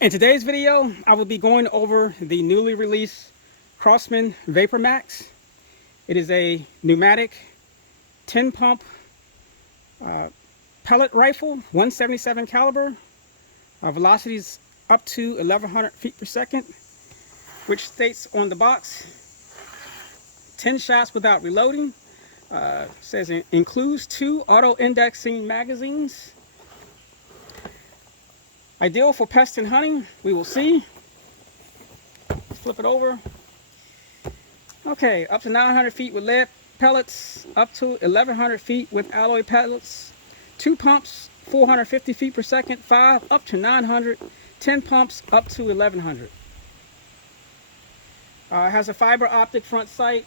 In today's video, I will be going over the newly released Crosman Vapor Max. It is a pneumatic 10 pump pellet rifle, 177 caliber, velocities up to 1100 feet per second, which states on the box 10 shots without reloading. Says it includes 2 auto-indexing magazines. Ideal for pest and hunting. We will see. Let's flip it over. Okay, up to 900 feet with lead pellets, up to 1100 feet with alloy pellets. 2 pumps, 450 feet per second. 5 up to 900. 10 pumps up to 1100. Has a fiber optic front sight,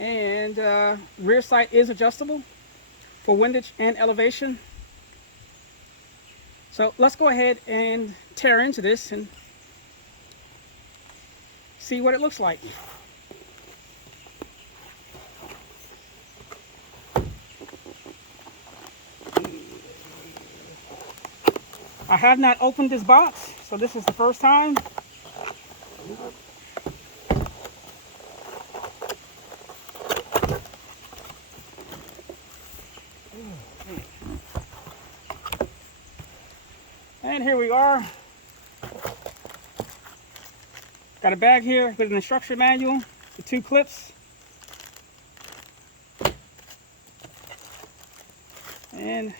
and rear sight is adjustable for windage and elevation. So let's go ahead and tear into this and see what it looks like. I have not opened this box, so this is the first time. And here we are. Got a bag here with an instruction manual, the 2 clips, and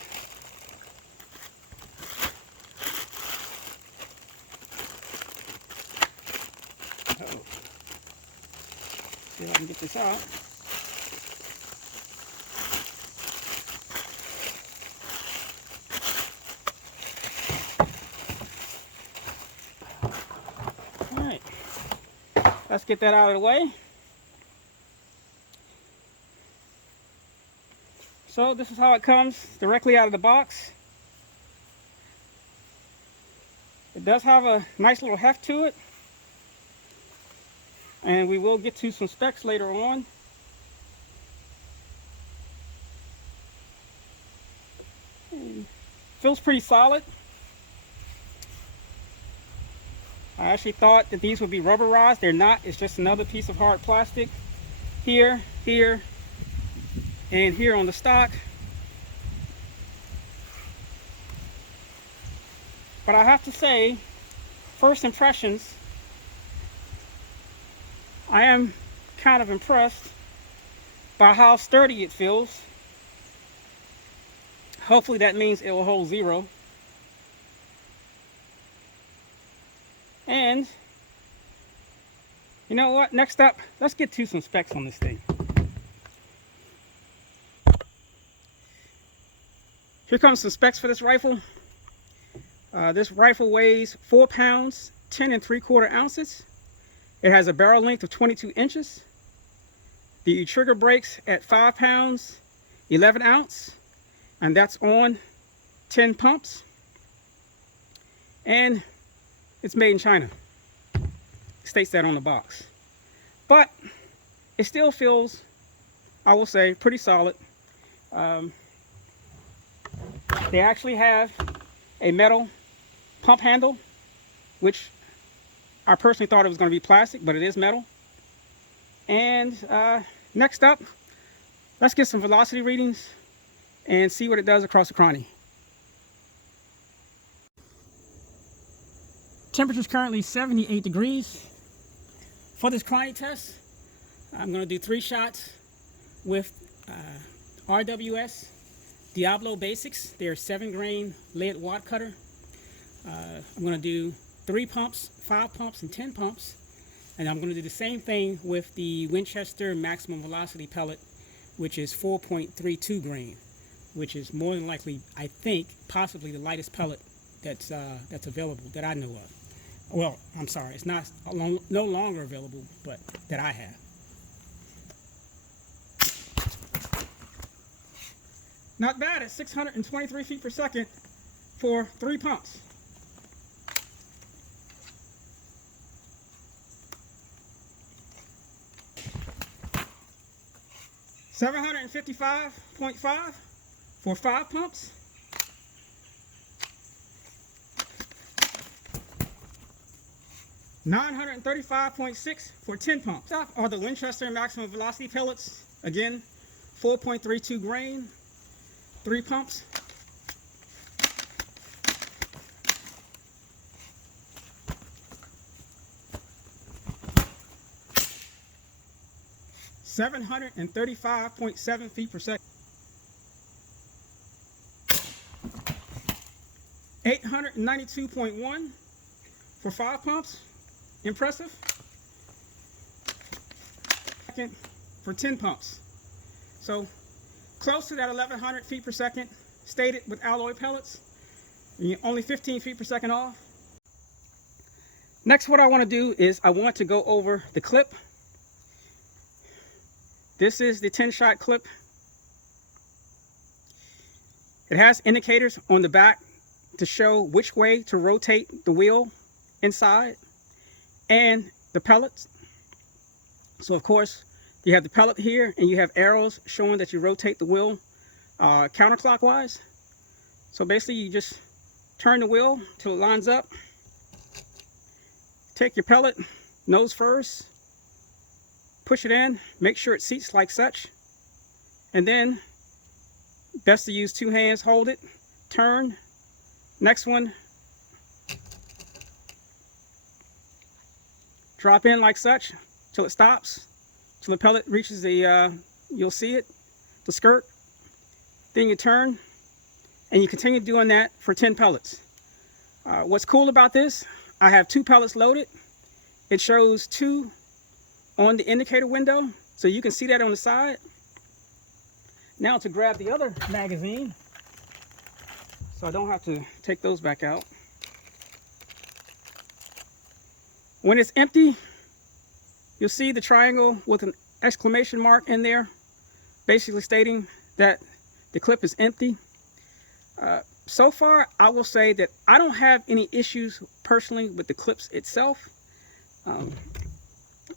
see if I can get this out. All right, let's get that out of the way. So this is how it comes directly out of the box. It does have a nice little heft to it, and we will get to some specs later on. And feels pretty solid. I actually thought that these would be rubberized. They're not. It's just another piece of hard plastic here, here, and here on the stock. But I have to say, first impressions, I am kind of impressed by how sturdy it feels. Hopefully that means it will hold 0. And you know what? Next up, let's get to some specs on this thing. Here comes some specs for this rifle. This rifle weighs 4 pounds, 10 3/4 ounces. It has a barrel length of 22 inches. The trigger breaks at 5 pounds, 11 ounce, and that's on 10 pumps. And it's made in China. It states that on the box. But it still feels, I will say, pretty solid. They actually have a metal pump handle, which I personally thought it was going to be plastic, but it is metal. And next up, let's get some velocity readings and see what it does across the chrony. Temperature is currently 78 degrees. For this chrony test, I'm going to do 3 shots with RWS Diablo Basics. They're 7-grain lead wad cutter. I'm going to do 3 pumps, 5 pumps, and 10 pumps. And I'm going to do the same thing with the Winchester Maximum Velocity pellet, which is 4.32 grain, which is more than likely, I think, possibly the lightest pellet that's available that I know of. Well, I'm sorry, it's not no longer available, but that I have. Not bad at 623 feet per second for 3 pumps. $755.5 for 5 pumps. 935.6 for 10 pumps. Are the Winchester maximum velocity pellets. Again, 4.32 grain, 3 pumps. $735.7 feet per second. 892.1 for 5 pumps. Impressive. Second for 10 pumps. So close to that 1100 feet per second stated with alloy pellets. You're only 15 feet per second off. Next, what I want to do is I want to go over the clip. This is the 10-shot clip. It has indicators on the back to show which way to rotate the wheel inside and the pellets. So of course you have the pellet here and you have arrows showing that you rotate the wheel counterclockwise. So basically you just turn the wheel till it lines up. Take your pellet nose first, push it in, make sure it seats like such, and then best to use 2 hands, hold it, turn. Next one, drop in like such till it stops, till the pellet reaches the, you'll see it, the skirt. Then you turn, and you continue doing that for 10 pellets. What's cool about this, I have 2 pellets loaded. It shows 2 on the indicator window, so you can see that on the side. Now to grab the other magazine, so I don't have to take those back out. When it's empty, you'll see the triangle with an exclamation mark in there, basically stating that the clip is empty. So far, I will say that I don't have any issues personally with the clips itself.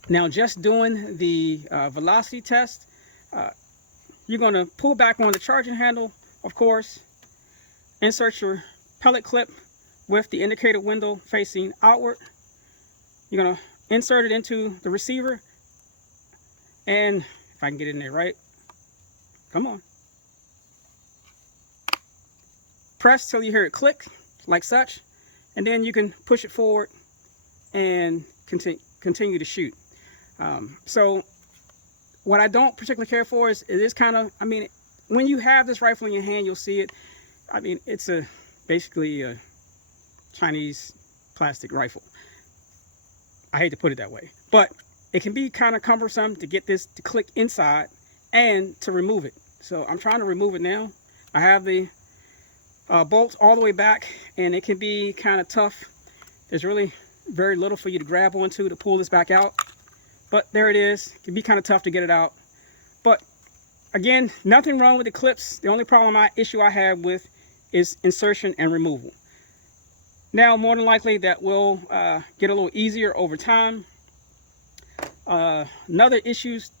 Now, just doing the velocity test, you're going to pull back on the charging handle, of course, insert your pellet clip with the indicator window facing outward. You're going to insert it into the receiver, and if I can get it in there right, come on. Press till you hear it click, like such, and then you can push it forward and continue to shoot. So what I don't particularly care for is it is kind of, I mean, when you have this rifle in your hand, you'll see it. I mean, it's basically a Chinese plastic rifle. I hate to put it that way, but it can be kind of cumbersome to get this to click inside and to remove it. So I'm trying to remove it now. I have the bolts all the way back, and it can be kind of tough. There's really very little for you to grab onto to pull this back out, but there it is. It can be kind of tough to get it out, but again, nothing wrong with the clips. The only issue I have with is insertion and removal. Now, more than likely, that will get a little easier over time. Another issues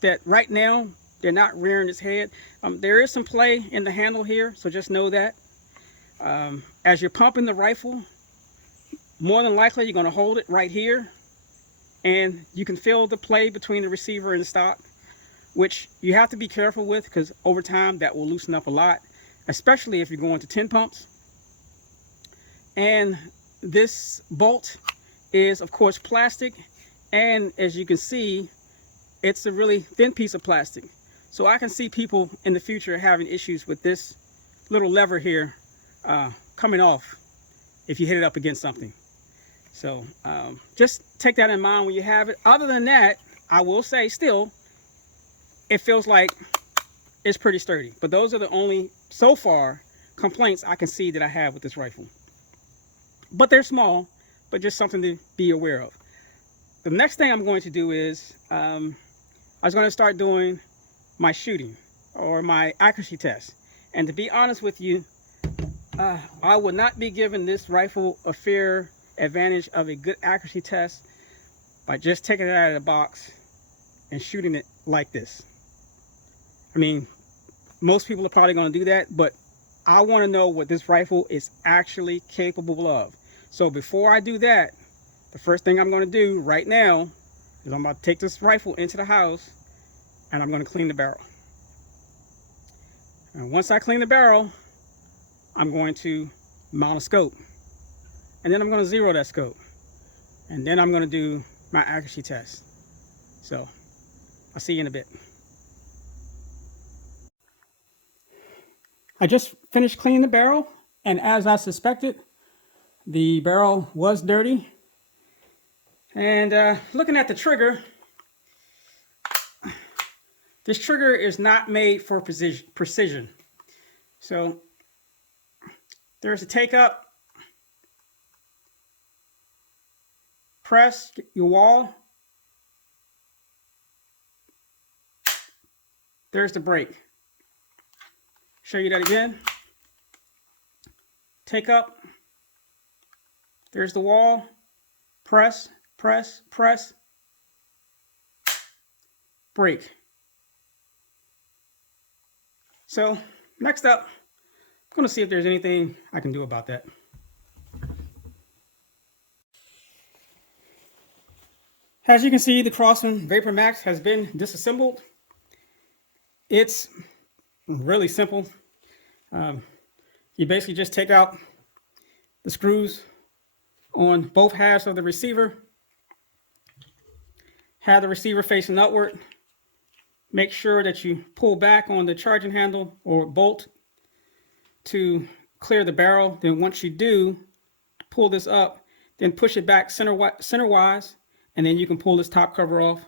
that right now they're not rearing its head. There is some play in the handle here, so just know that. As you're pumping the rifle, more than likely you're going to hold it right here, and you can feel the play between the receiver and the stock, which you have to be careful with, because over time that will loosen up a lot, especially if you're going to 10 pumps. And this bolt is, of course, plastic, and as you can see, it's a really thin piece of plastic. So I can see people in the future having issues with this little lever here coming off if you hit it up against something. So just take that in mind when you have it. Other than that, I will say still, it feels like it's pretty sturdy. But those are the only, so far, complaints I can see that I have with this rifle. But they're small, but just something to be aware of. The next thing I'm going to do is, I was going to start doing my shooting or my accuracy test. And to be honest with you, I would not be giving this rifle a fair advantage of a good accuracy test by just taking it out of the box and shooting it like this. I mean, most people are probably going to do that, but I want to know what this rifle is actually capable of. So before I do that, the first thing I'm going to do right now is I'm about to take this rifle into the house and I'm going to clean the barrel. And once I clean the barrel, I'm going to mount a scope. And then I'm going to zero that scope. And then I'm going to do my accuracy test. So I'll see you in a bit. I just finished cleaning the barrel, and as I suspected, the barrel was dirty. And looking at the trigger, this trigger is not made for precision. So there's a take up, press your wall. There's the break. Show you that again. Take up. There's the wall. Press, press, press. Break. So next up, I'm going to see if there's anything I can do about that. As you can see, the Crosman Vapor Max has been disassembled. It's really simple. You basically just take out the screws on both halves of the receiver. Have the receiver facing upward. Make sure that you pull back on the charging handle or bolt to clear the barrel. Then once you do, pull this up, then push it back center-wise, and then you can pull this top cover off.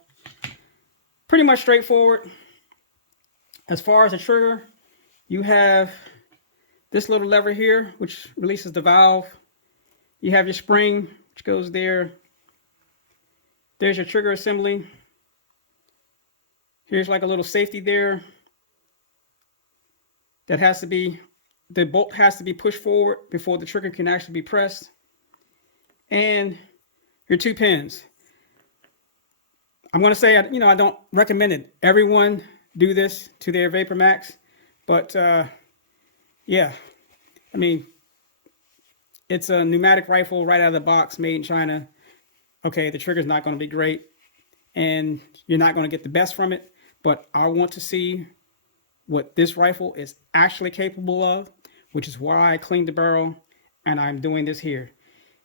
Pretty much straightforward. As far as the trigger, you have this little lever here, which releases the valve. You have your spring, which goes there. There's your trigger assembly. Here's like a little safety there. That has to be, the bolt has to be pushed forward before the trigger can actually be pressed. And your 2 pins. I'm going to say, I don't recommend it. Everyone do this to their Vapor Max, but yeah, I mean, it's a pneumatic rifle right out of the box, made in China. Okay, the trigger's not going to be great, and you're not going to get the best from it, but I want to see what this rifle is actually capable of, which is why I cleaned the barrel, and I'm doing this here.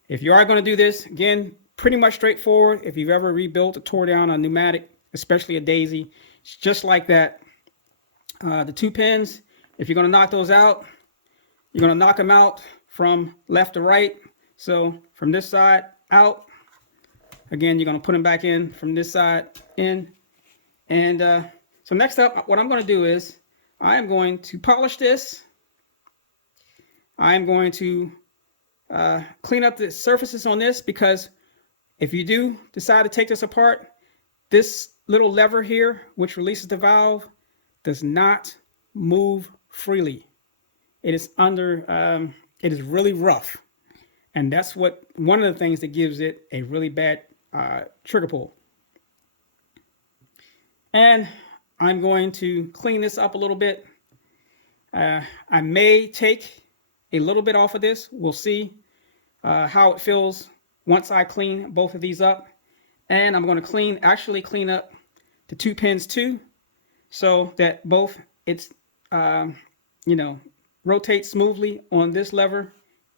If you are going to do this, again, pretty much straightforward. If you've ever rebuilt or tore down a pneumatic, especially a Daisy, it's just like that. The 2 pins, if you're going to knock those out, you're going to knock them out from left to right. So from this side out, again, you're going to put them back in from this side in. And so next up, what I'm going to do is I am going to polish this. I'm going to clean up the surfaces on this, because if you do decide to take this apart, this little lever here, which releases the valve, does not move freely. It is it is really rough. And that's one of the things that gives it a really bad trigger pull. And I'm going to clean this up a little bit. I may take a little bit off of this. We'll see how it feels once I clean both of these up. And I'm going to actually clean up the 2 pins too, so that both rotates smoothly on this lever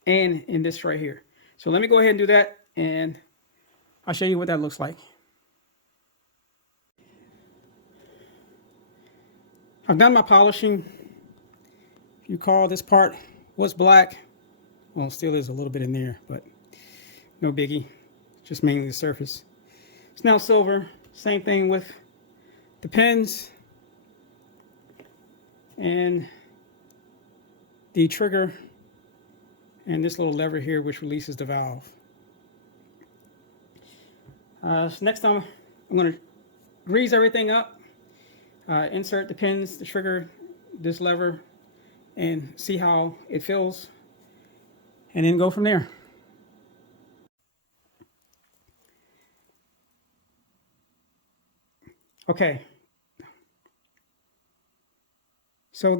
and in this right here. So let me go ahead and do that, and I'll show you what that looks like. I've done my polishing. If you recall, this part was black. Well, it still is a little bit in there, but no biggie. Just mainly the surface. It's now silver. Same thing with the pins and the trigger and this little lever here, which releases the valve. So next time I'm going to grease everything up, insert the pins, the trigger, this lever, and see how it feels, and then go from there. Okay. So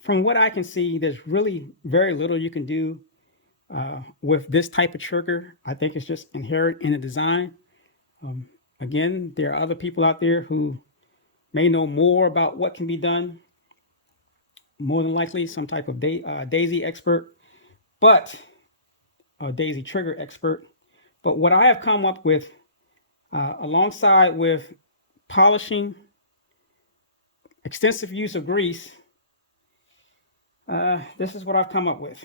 from what I can see, there's really very little you can do with this type of trigger. I think it's just inherent in the design. Again, there are other people out there who may know more about what can be done. More than likely, some type of daisy expert, but a daisy trigger expert. But what I have come up with, alongside with polishing, extensive use of grease, this is what I've come up with.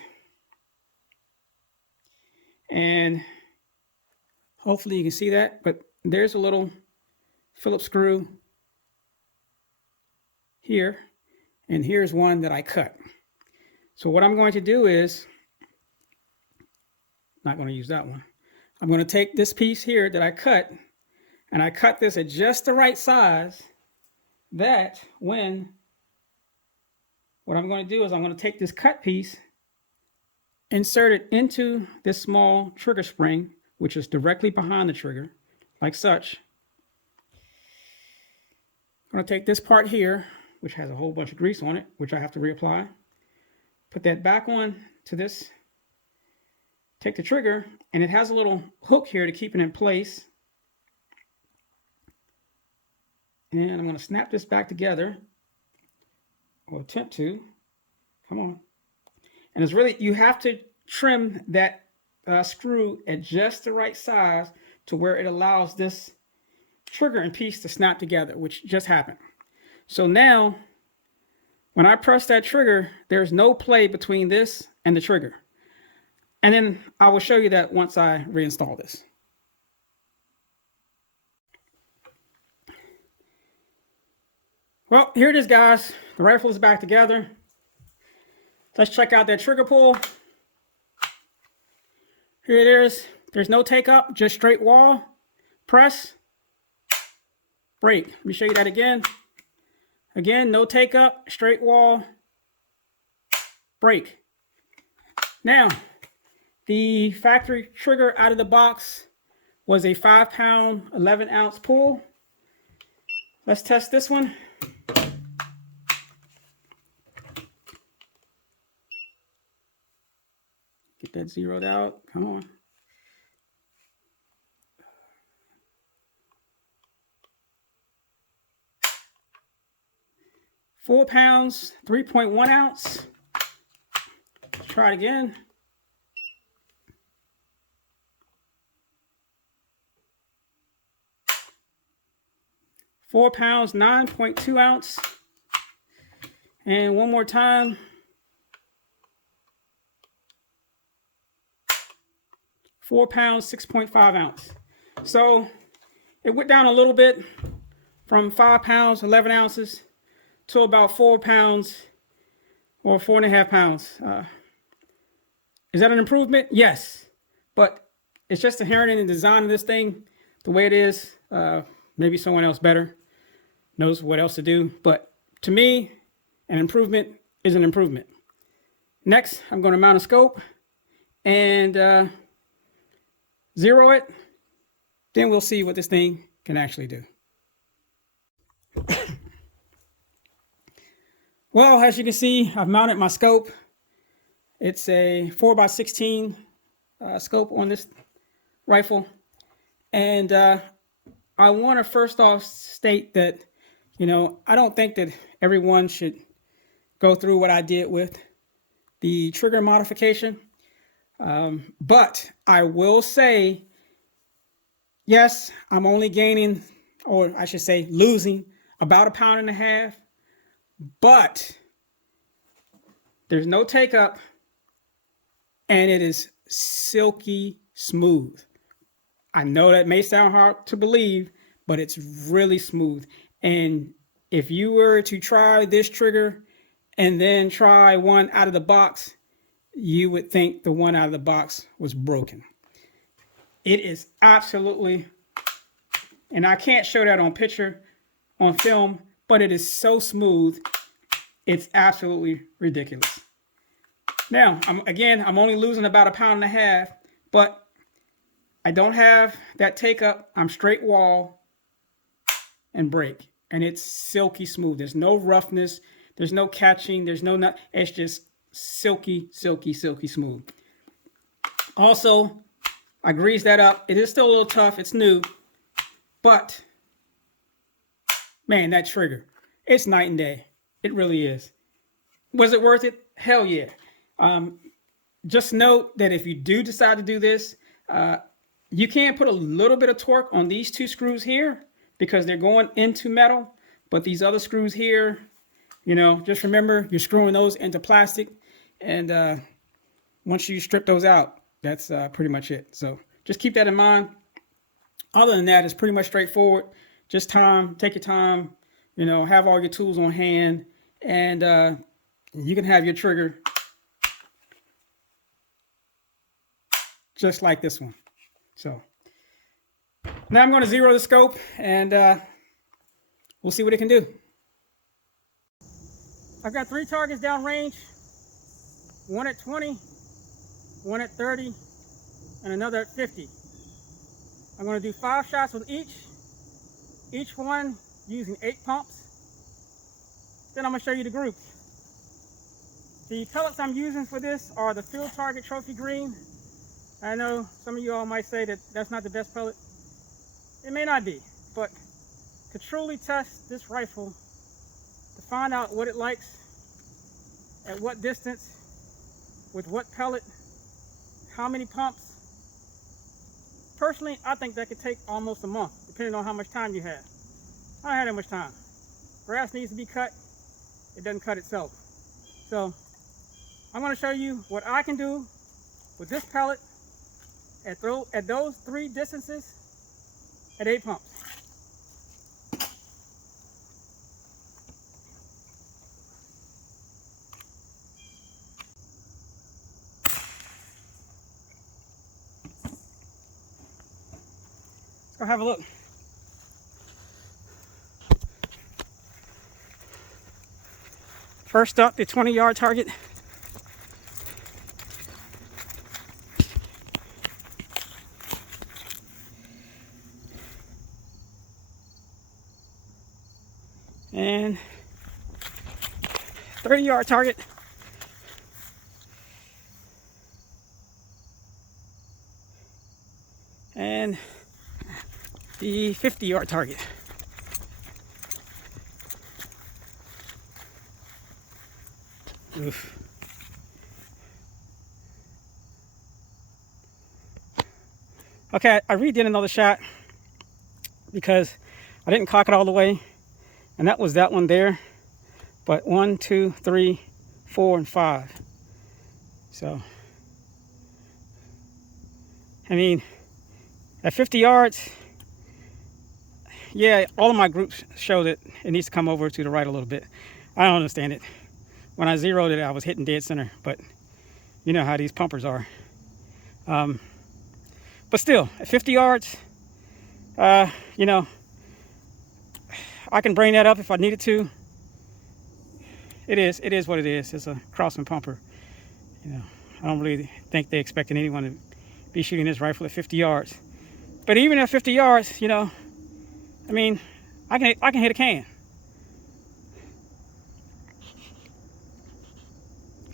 And hopefully you can see that, but there's a little Phillips screw here, and here's one that I cut. So what I'm going to do is, not going to use that one. I'm going to take this piece here that I cut, and I cut this at just the right size that when, what I'm going to do is I'm going to take this cut piece, insert it into this small trigger spring, which is directly behind the trigger, like such. I'm going to take this part here, which has a whole bunch of grease on it, which I have to reapply. Put that back on to this. Take the trigger, and it has a little hook here to keep it in place. And I'm going to snap this back together, or attempt to. Come on. And it's really, you have to trim that screw at just the right size to where it allows this trigger and piece to snap together, which just happened. So now, when I press that trigger, there's no play between this and the trigger. And then I will show you that once I reinstall this. Well, here it is, guys. The rifle is back together. Let's check out that trigger pull. Here it is. There's no take up, just straight wall. Press. Break. Let me show you that again. Again, no take up, straight wall. Break. Now, the factory trigger out of the box was a 5-pound, 11-ounce pull. Let's test this one. Get that zeroed out. Come on. Four pounds, 3.1 ounce. Let's try it again. Four pounds, 9.2 ounce. And one more time. 4 pounds, 6.5 ounce. So it went down a little bit from 5 pounds, 11 ounces to about 4 pounds or 4.5 pounds. Is that an improvement? Yes, but it's just inherent in the design of this thing, the way it is. Maybe someone else better knows what else to do, but to me, an improvement is an improvement. Next, I'm going to mount a scope and zero it. Then we'll see what this thing can actually do. Well, as you can see, I've mounted my scope. It's a 4x16 scope on this rifle. And I want to first off state that, I don't think that everyone should go through what I did with the trigger modification. But I will say, yes, I'm only gaining, or I should say losing, about 1.5 pounds. But there's no take up, and it is silky smooth. I know that may sound hard to believe, but it's really smooth. And if you were to try this trigger and then try one out of the box, you would think the one out of the box was broken. It is absolutely, and I can't show that on film, but it is so smooth, it's absolutely ridiculous. Now, I'm only losing about 1.5 pounds, but I don't have that take up. I'm straight wall and break, and it's silky smooth. There's no roughness, there's no catching, there's no nut. It's just silky, silky, silky smooth. Also, I greased that up. It is still a little tough. It's new. But, man, that trigger. It's night and day. It really is. Was it worth it? Hell yeah. Just note that if you do decide to do this, you can put a little bit of torque on these two screws here because they're going into metal. But these other screws here, you know, just remember you're screwing those into plastic. And once you strip those out, that's pretty much it. So just keep that in mind. Other than that, it's pretty much straightforward. Just take your time, you know, have all your tools on hand, and you can have your trigger just like this one. So now I'm going to zero the scope, and we'll see what it can do. I've got 3 targets downrange, one at 20, one at 30, and another at 50. I'm going to do 5 shots with each one using 8 pumps. Then I'm going to show you the groups. The pellets I'm using for this are the Field Target Trophy Green. I know some of you all might say that that's not the best pellet. It may not be, but to truly test this rifle, to find out what it likes, at what distance, with what pellet, how many pumps, personally, I think that could take almost a month, depending on how much time you have. I don't have that much time. Grass needs to be cut. It doesn't cut itself. So I'm going to show you what I can do with this pellet at those 3 distances at 8 pumps. Let's go have a look. First up, the 20-yard target. And 30-yard target. And the 50-yard target. Oof. Okay, I redid another shot because I didn't cock it all the way, and that was that one there. But 1, 2, 3, 4, and 5. So, I mean, at 50 yards, yeah, all of my groups show that it needs to come over to the right a little bit. I don't understand it. When I zeroed it, I was hitting dead center, but you know how these pumpers are. But still, at 50 yards, you know, I can bring that up if I needed to. It is what it is. It's a Crosman pumper. You know, I don't really think they expected anyone to be shooting this rifle at 50 yards. But even at 50 yards, you know, I mean, I can hit a can.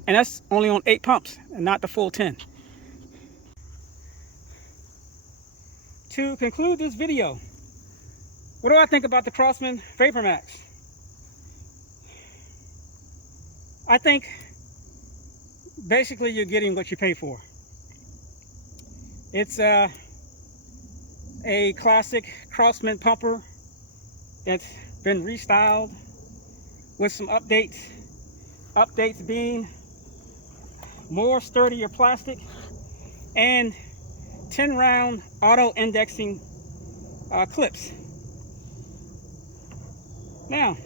And that's only on 8 pumps and not the full 10. To conclude this video, what do I think about the Crosman Vapor Max? I think basically you're getting what you pay for. It's a classic Crosman pumper that's been restyled with some updates. Updates being more sturdier plastic and 10-round auto indexing clips. Now,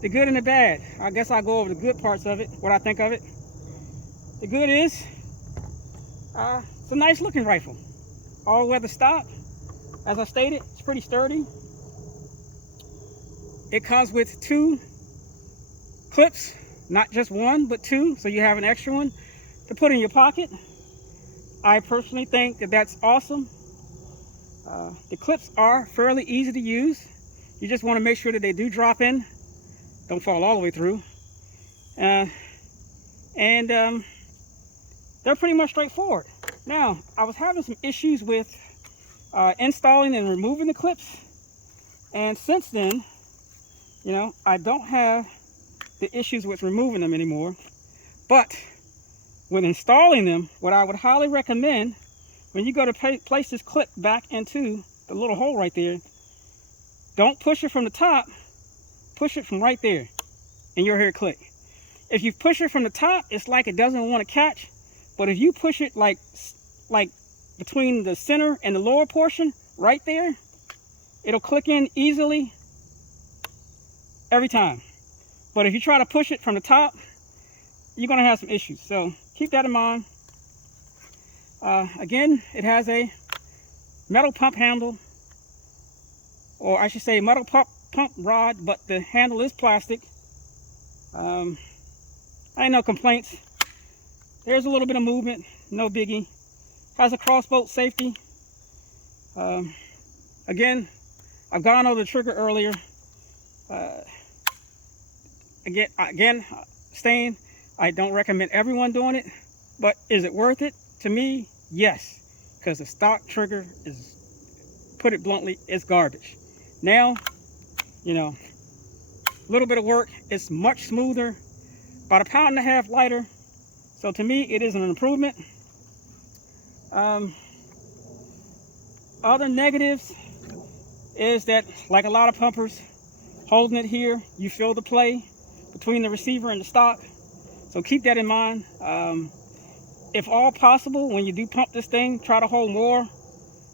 the good and the bad. I guess I'll go over the good parts of it, what I think of it. The good is, it's a nice looking rifle. All-weather stock. As I stated, it's pretty sturdy. It comes with 2 clips, not just 1, but 2, so you have an extra one to put in your pocket. I personally think that that's awesome. The clips are fairly easy to use. You just want to make sure that they do drop in, don't fall all the way through. And they're pretty much straightforward. Now, I was having some issues with installing and removing the clips, and since then, you know, I don't have the issues with removing them anymore. But when installing them, what I would highly recommend, when you go to place this clip back into the little hole right there, don't push it from the top, push it from right there, and you'll hear it click. If you push it from the top, it's like it doesn't want to catch. But if you push it like between the center and the lower portion, right there, it'll click in easily every time. But if you try to push it from the top, you're going to have some issues. So keep that in mind. Again, it has a metal pump handle, or I should say metal pump rod, but the handle is plastic. I ain't no complaints. There's a little bit of movement, no biggie. Has a crossbolt safety. Again, I've gone over the trigger earlier. Again, staying, I don't recommend everyone doing it, but is it worth it? To me, yes, because the stock trigger is, put it bluntly, it's garbage. Now, you know, a little bit of work, it's much smoother, about 1.5 pounds lighter. So to me, it is an improvement. Other negatives is that, like a lot of pumpers, holding it here, you feel the play between the receiver and the stock. So keep that in mind. If all possible, when you do pump this thing, try to hold more.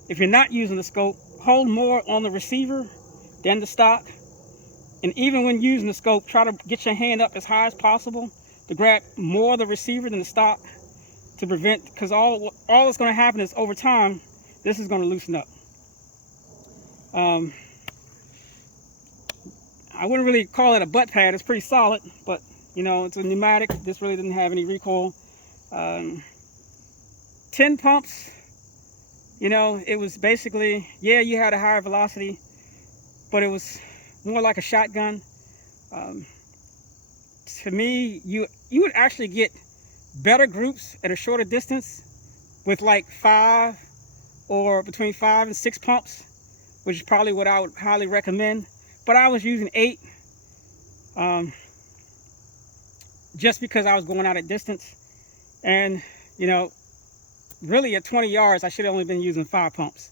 If you're not using the scope, hold more on the receiver than the stock. And even when using the scope, try to get your hand up as high as possible to grab more of the receiver than the stock, to prevent, because all that's going to happen is over time, this is going to loosen up. I wouldn't really call it a butt pad. It's pretty solid, but you know, it's a pneumatic. This really didn't have any recoil. 10 pumps, you know, it was basically, yeah, you had a higher velocity, but it was more like a shotgun. To me, you would actually get better groups at a shorter distance with like 5 or between 5 and 6 pumps, which is probably what I would highly recommend. But I was using 8 just because I was going out at distance. And, you know, really at 20 yards, I should have only been using 5 pumps,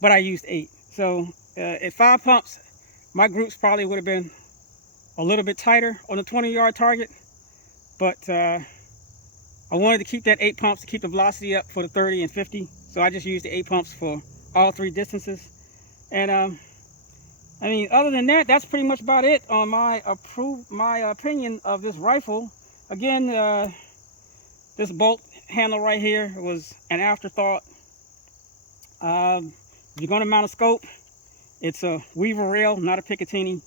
but I used 8. So at 5 pumps, my groups probably would have been a little bit tighter on the 20-yard target. But I wanted to keep that 8 pumps to keep the velocity up for the 30 and 50. So I just used the 8 pumps for all 3 distances. And I mean, other than that, that's pretty much about it on my opinion of this rifle. Again, this bolt handle right here was an afterthought. If you're going to mount a scope, it's a Weaver rail, not a Picatinny.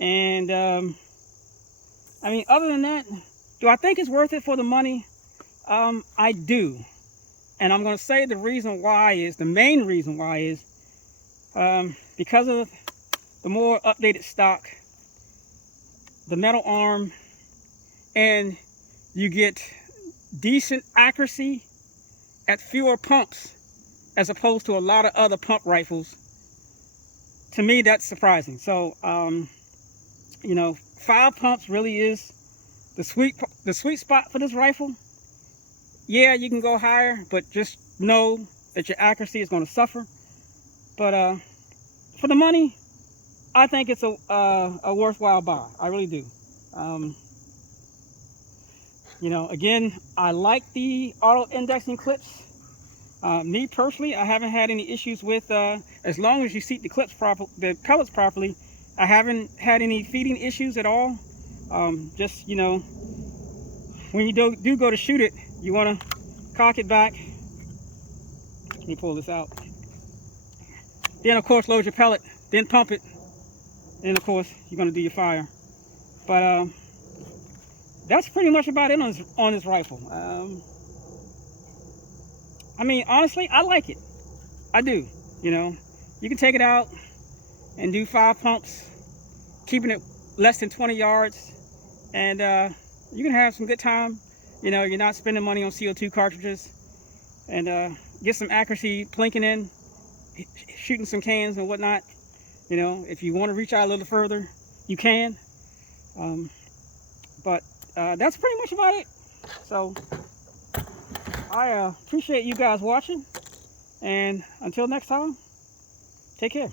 And I mean, other than that, do I think it's worth it for the money? I do. And I'm going to say the reason why is, the main reason why is, because of the more updated stock, the metal arm, and you get decent accuracy at fewer pumps as opposed to a lot of other pump rifles. To me, that's surprising. So, you know, 5 pumps really is the sweet spot for this rifle. Yeah, you can go higher, but just know that your accuracy is going to suffer. But for the money, I think it's a worthwhile buy. I really do. You know, again, I like the auto indexing clips. Me personally, I haven't had any issues with, as long as you seat the pellets properly, I haven't had any feeding issues at all. Just, you know, when you do go to shoot it, you want to cock it back. Let me pull this out. Then, of course, load your pellet, then pump it. And, of course, you're going to do your fire. But that's pretty much about it on this rifle. I mean, honestly, I like it. I do. You know, you can take it out and do 5 pumps, keeping it less than 20 yards, and you can have some good time. You know, you're not spending money on CO2 cartridges. and get some accuracy plinking in, shooting some cans and whatnot. You know, if you want to reach out a little further, you can. But that's pretty much about it. So I appreciate you guys watching, and until next time, take care.